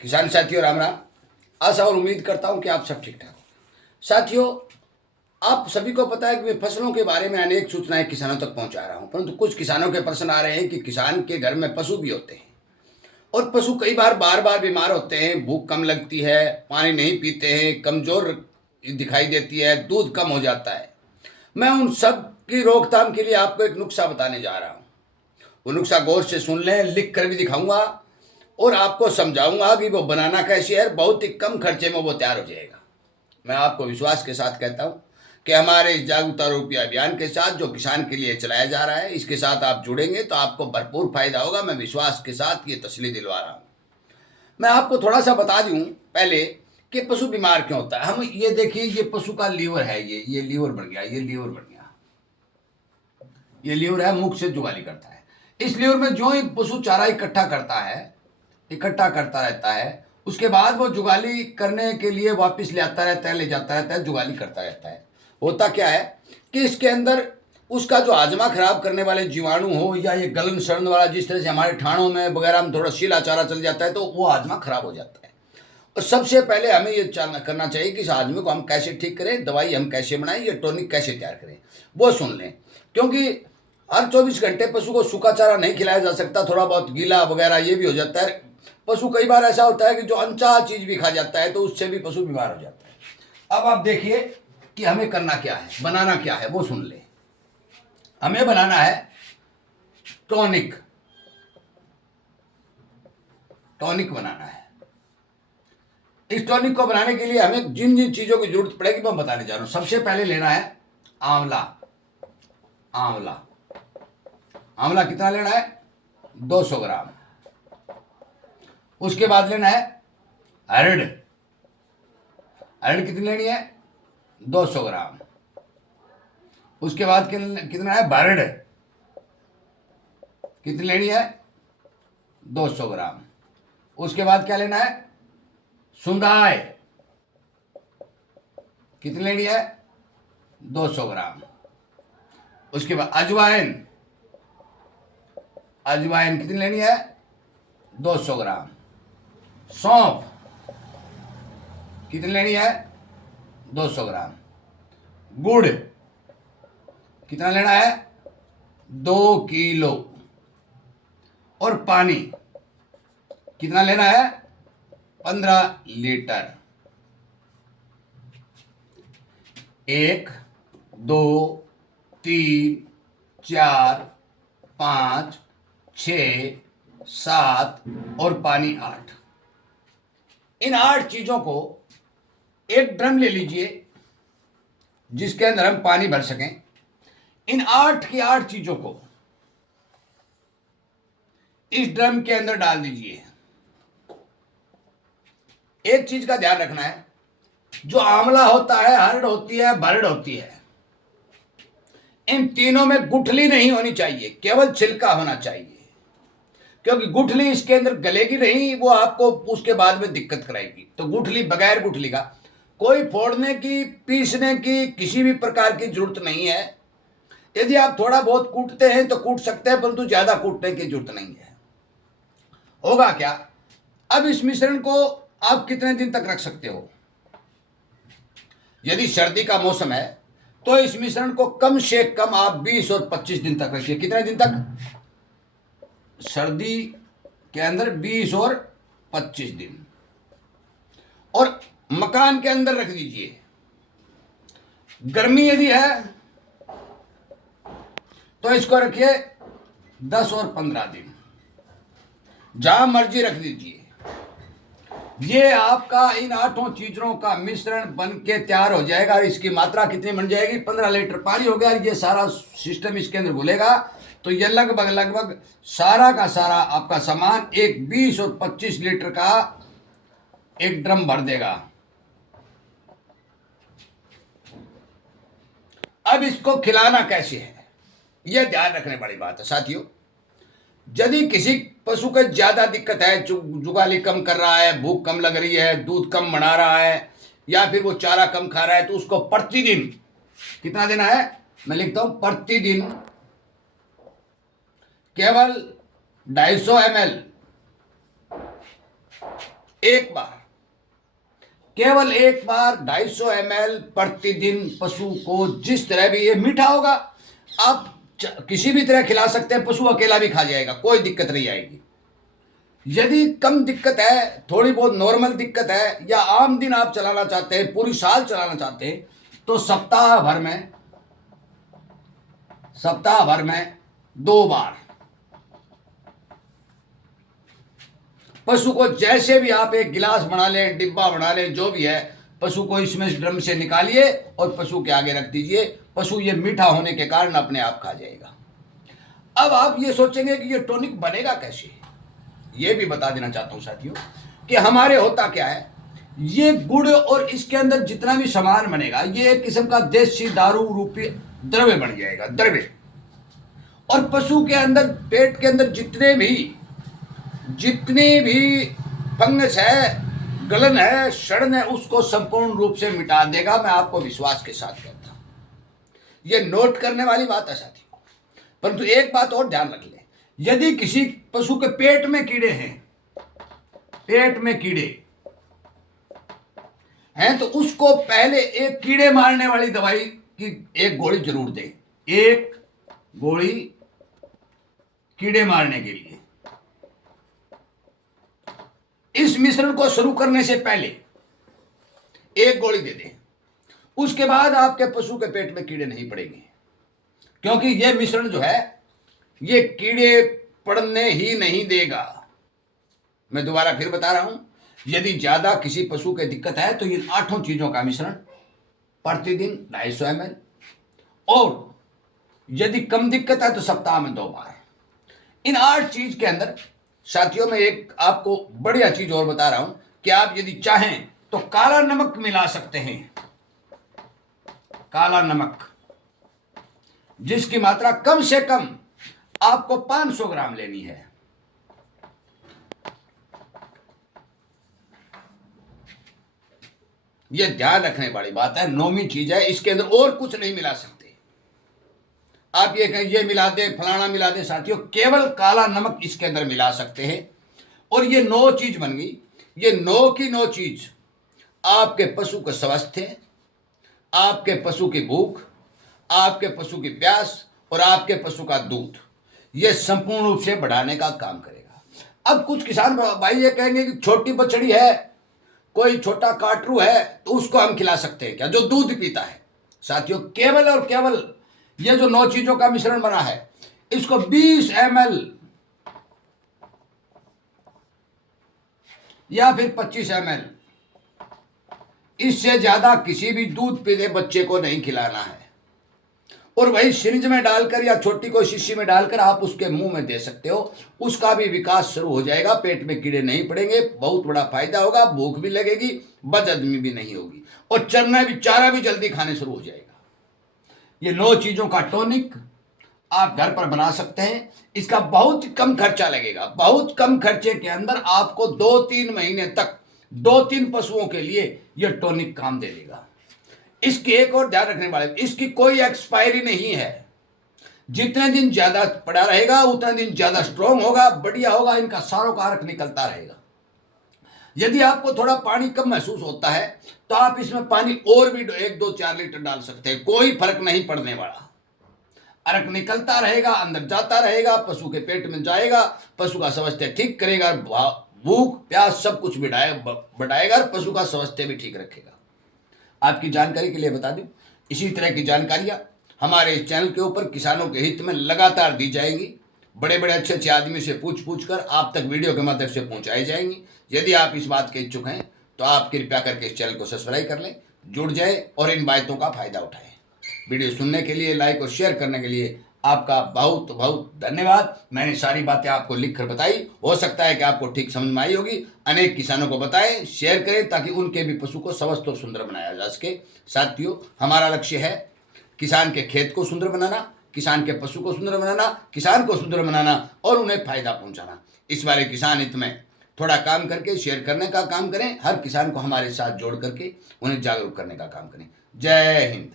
किसान साथियों राम राम। आशा और उम्मीद करता हूं कि आप सब ठीक ठाक हो। साथियों, आप सभी को पता है कि मैं फसलों के बारे में अनेक सूचनाएं किसानों तक पहुंचा रहा हूं, परंतु कुछ किसानों के प्रश्न आ रहे हैं कि किसान के घर में पशु भी होते हैं और पशु कई बार बार बार बीमार होते हैं, भूख कम लगती है, पानी नहीं पीते हैं, कमजोर दिखाई देती है, दूध कम हो जाता है। मैं उन सब की रोकथाम के लिए आपको एक नुस्खा बताने जा रहा हूं। वो नुस्खा गौर से सुन लें, लिख कर भी दिखाऊंगा और आपको समझाऊंगा कि वो बनाना कैसे है। बहुत ही कम खर्चे में वो तैयार हो जाएगा। मैं आपको विश्वास के साथ कहता हूं कि हमारे इस जागरूकता रुपया अभियान के साथ जो किसान के लिए चलाया जा रहा है, इसके साथ आप जुड़ेंगे तो आपको भरपूर फायदा होगा। मैं विश्वास के साथ ये तसल्ली दिलवा रहा हूं। मैं आपको थोड़ा सा बता दूं पहले कि पशु बीमार क्यों होता है। हम ये देखिए, ये पशु का लीवर है, ये लीवर बन गया, ये लीवर बन गया, ये लीवर है, मुख से जुगाली करता है। इस लीवर में जो ही पशु चारा इकट्ठा करता है, इकट्ठा करता रहता है, उसके बाद वो जुगाली करने के लिए वापस ले आता रहता है, ले जाता रहता है, जुगाली करता रहता है। होता क्या है कि इसके अंदर उसका जो हाजमा खराब करने वाले जीवाणु हो या ये गलन सड़न वाला, जिस तरह से हमारे ठाणों में वगैरह में थोड़ा शीला चारा चल जाता है तो वो हाजमा खराब हो जाता है। और सबसे पहले हमें ये करना चाहिए कि इस हाजमे को हम कैसे ठीक करें, दवाई हम कैसे बनाएं, ये टॉनिक कैसे तैयार करें, वो सुन लें। क्योंकि हर 24 घंटे पशु को सूखा चारा नहीं खिलाया जा सकता, थोड़ा बहुत गीला वगैरह ये भी हो जाता है। पशु कई बार ऐसा होता है कि जो अनचाहा चीज भी खा जाता है तो उससे भी पशु बीमार हो जाता है। अब आप देखिए कि हमें करना क्या है, बनाना क्या है, वो सुन ले। हमें बनाना है टॉनिक, टॉनिक बनाना है। इस टॉनिक को बनाने के लिए हमें जिन जिन चीजों की जरूरत पड़ेगी मैं बताने जा रहा हूं। सबसे पहले लेना है आंवला। आंवला, आंवला कितना लेना है? 200 ग्राम। उसके बाद लेना है अरड़। अरड़ कितनी लेनी है? 200 ग्राम। उसके बाद कितना है? बरड़। कितनी लेनी है? 200 ग्राम। उसके बाद क्या लेना है? सुंडाई। कितनी लेनी है? 200 ग्राम। उसके बाद अजवाइन। अजवाइन कितनी लेनी है? 200 ग्राम। सौंफ कितनी लेनी है? 200 ग्राम। गुड़ कितना लेना है? 2 किलो। और पानी कितना लेना है? 15 लीटर। 1 2 3 4 5 6 7 और पानी 8। इन 8 चीजों को एक ड्रम ले लीजिए जिसके अंदर हम पानी भर सकें। इन 8 की 8 चीजों को इस ड्रम के अंदर डाल दीजिए। एक चीज का ध्यान रखना है, जो आंवला होता है, हरड़ होती है, बरड़ होती है, इन तीनों में गुठली नहीं होनी चाहिए, केवल छिलका होना चाहिए। क्योंकि गुठली इसके अंदर गलेगी नहीं, वो आपको उसके बाद में दिक्कत कराएगी। तो गुठली, बगैर गुठली का कोई फोड़ने की, पीसने की किसी भी प्रकार की जरूरत नहीं है। यदि आप थोड़ा बहुत कूटते हैं तो कूट सकते हैं, परंतु ज्यादा कूटने की जरूरत नहीं है। होगा क्या, अब इस मिश्रण को आप कितने दिन तक रख सकते हो? यदि सर्दी का मौसम है तो इस मिश्रण को कम से कम आप 20 और 25 दिन तक रखिए। कितने दिन तक? सर्दी के अंदर 20 और 25 दिन। और मकान के अंदर रख दीजिए। गर्मी यदि है तो इसको रखिए 10 और 15 दिन, जहां मर्जी रख दीजिए। ये आपका इन 8 चीजों का मिश्रण बन के तैयार हो जाएगा। इसकी मात्रा कितनी बन जाएगी? 15 लीटर पानी हो गया। ये सारा सिस्टम इसके अंदर घुलेगा तो ये लगभग लगभग सारा का सारा आपका सामान एक 20 और 25 लीटर का एक ड्रम भर देगा। अब इसको खिलाना कैसे है, यह ध्यान रखने वाली बात है साथियों। यदि किसी पशु को ज्यादा दिक्कत है, जुगाली कम कर रहा है, भूख कम लग रही है, दूध कम बना रहा है, या फिर वो चारा कम खा रहा है, तो उसको प्रतिदिन कितना देना है? मैं लिखता हूं प्रतिदिन केवल 250 ml एक बार, केवल एक बार 250 ml प्रतिदिन पशु को, जिस तरह भी ये मीठा होगा आप किसी भी तरह खिला सकते हैं, पशु अकेला भी खा जाएगा, कोई दिक्कत नहीं आएगी। यदि कम दिक्कत है, थोड़ी बहुत नॉर्मल दिक्कत है, या आम दिन आप चलाना चाहते हैं, पूरी साल चलाना चाहते हैं, तो सप्ताह भर में 2 बार पशु को, जैसे भी आप एक गिलास बना लें, डिब्बा बना लें, जो भी है, पशु को इसमें ड्रम से निकालिए और पशु के आगे रख दीजिए। पशु ये मीठा होने के कारण अपने आप खा जाएगा। अब आप ये सोचेंगे कि ये टॉनिक बनेगा कैसे, ये भी बता देना चाहता हूं साथियों कि हमारे होता क्या है, ये गुड़ और इसके अंदर जितना भी सामान बनेगा, ये एक किस्म का देसी दारू रूपी द्रव्य बन जाएगा, द्रव्य। और पशु के अंदर, पेट के अंदर जितने भी फंगस है, गलन है, सड़न है, उसको संपूर्ण रूप से मिटा देगा। मैं आपको विश्वास के साथ कहता हूं, ये नोट करने वाली बात है साथियों। परंतु एक बात और ध्यान रख ले, यदि किसी पशु के पेट में कीड़े हैं तो उसको पहले एक कीड़े मारने वाली दवाई की एक गोली जरूर दे, एक गोली कीड़े मारने के लिए। इस मिश्रण को शुरू करने से पहले एक गोली दे दे, उसके बाद आपके पशु के पेट में कीड़े नहीं पड़ेंगे, क्योंकि यह मिश्रण जो है ये कीड़े पड़ने ही नहीं देगा। मैं दोबारा फिर बता रहा हूं, यदि ज्यादा किसी पशु की दिक्कत है तो इन 8 चीजों का मिश्रण प्रतिदिन 250 ml, और यदि कम दिक्कत है तो सप्ताह में 2 बार। इन 8 चीज के अंदर साथियों में एक आपको बढ़िया चीज और बता रहा हूं कि आप यदि चाहें तो काला नमक मिला सकते हैं। काला नमक, जिसकी मात्रा कम से कम आपको 500 ग्राम लेनी है। यह ध्यान रखने वाली बात है, 9वीं चीज है, इसके अंदर और कुछ नहीं मिला सकते। आप ये कहें ये मिला दे, फलाना मिला दे, साथियों केवल काला नमक इसके अंदर मिला सकते हैं। और ये 9 चीज बन गई। ये 9 की 9 चीज आपके पशु का स्वास्थ्य, आपके पशु की भूख, आपके पशु की प्यास और आपके पशु का दूध, ये संपूर्ण रूप से बढ़ाने का काम करेगा। अब कुछ किसान भाई ये कहेंगे कि छोटी बछड़ी है, कोई छोटा काटरू है, तो उसको हम खिला सकते हैं क्या, जो दूध पीता है? साथियों केवल और केवल ये जो 9 चीजों का मिश्रण बना है, इसको 20 ml या फिर 25 ml, इससे ज्यादा किसी भी दूध पीते बच्चे को नहीं खिलाना है। और वही सिरिंज में डालकर या छोटी कोई शीशी में डालकर आप उसके मुंह में दे सकते हो, उसका भी विकास शुरू हो जाएगा, पेट में कीड़े नहीं पड़ेंगे, बहुत बड़ा फायदा होगा, भूख भी लगेगी, बदहजमी भी नहीं होगी, और चारा भी जल्दी खाने शुरू हो जाएगा। ये 9 चीजों का टॉनिक आप घर पर बना सकते हैं। इसका बहुत कम खर्चा लगेगा, बहुत कम खर्चे के अंदर आपको 2-3 महीने तक 2-3 पशुओं के लिए यह टॉनिक काम दे देगा। इसकी एक और ध्यान रखने वाले, इसकी कोई एक्सपायरी नहीं है। जितने दिन ज्यादा पड़ा रहेगा उतने दिन ज्यादा स्ट्रांग होगा, बढ़िया होगा, इनका सारों का अर्क निकलता रहेगा। यदि आपको थोड़ा पानी कम महसूस होता है तो आप इसमें पानी और भी 1-2-4 लीटर डाल सकते हैं, कोई फर्क नहीं पड़ने वाला। अर्क निकलता रहेगा, अंदर जाता रहेगा, पशु के पेट में जाएगा, पशु का स्वास्थ्य ठीक करेगा, भूख प्यास सब कुछ बढ़ाएगा और पशु का स्वास्थ्य भी ठीक रखेगा। आपकी जानकारी के लिए बता दूं, इसी तरह की जानकारियां हमारे इस चैनल के ऊपर किसानों के हित में लगातार दी जाएंगी। बड़े बड़े अच्छे अच्छे आदमी से पूछ कर आप तक वीडियो के माध्यम से पहुंचाई जाएंगी। यदि आप इस बात के इच्छुक हैं तो आप कृपया करके इस चैनल को सब्सक्राइब कर लें, जुड़ जाए और इन बातों का फायदा उठाएं। वीडियो सुनने के लिए, लाइक और शेयर करने के लिए आपका बहुत बहुत धन्यवाद। मैंने सारी बातें आपको लिखकर बताई, हो सकता है कि आपको ठीक समझ में आई होगी। अनेक किसानों को बताएं, शेयर करें, ताकि उनके भी पशु को स्वस्थ और सुंदर बनाया जा सके। साथियों हमारा लक्ष्य है किसान के खेत को सुंदर बनाना, किसान के पशु को सुंदर बनाना, किसान को सुंदर बनाना और उन्हें फायदा पहुंचाना। इस बारे किसान हित में थोड़ा काम करके शेयर करने का काम करें, हर किसान को हमारे साथ जोड़ करके उन्हें जागरूक करने का काम करें। जय हिंद।